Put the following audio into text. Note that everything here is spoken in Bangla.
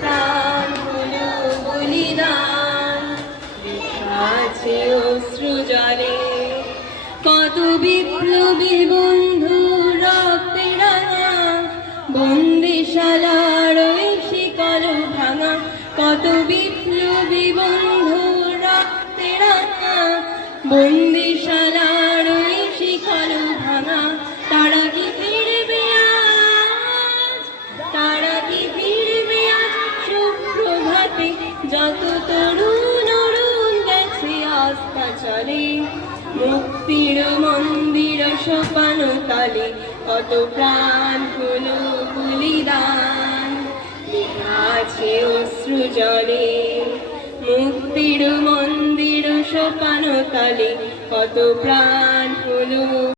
প্রাণ হলো বলিদান, আছে অশ্রু জলে কত বিপ্লবী বন্ধু রক্তে রাঙা, বন্দিশালার ওই শিকল ভাঙা, কত বিপ্লবী বন্ধু রক্তে রাঙা, বন্দিশালার ওই শিকল ভাঙা। তারা কি ফিরবে আজ, তারা কি ফিরবে আজ সুপ্রভাতে, যত তরুণ অরুণ গেছে আস্থা চলে, মুক্তির মন্দির সোপান তলে কত প্রাণ হলো বলিদান, আছে অশ্রু জলে। মুক্তির মন্দির সোপান তলে কত প্রাণ হলো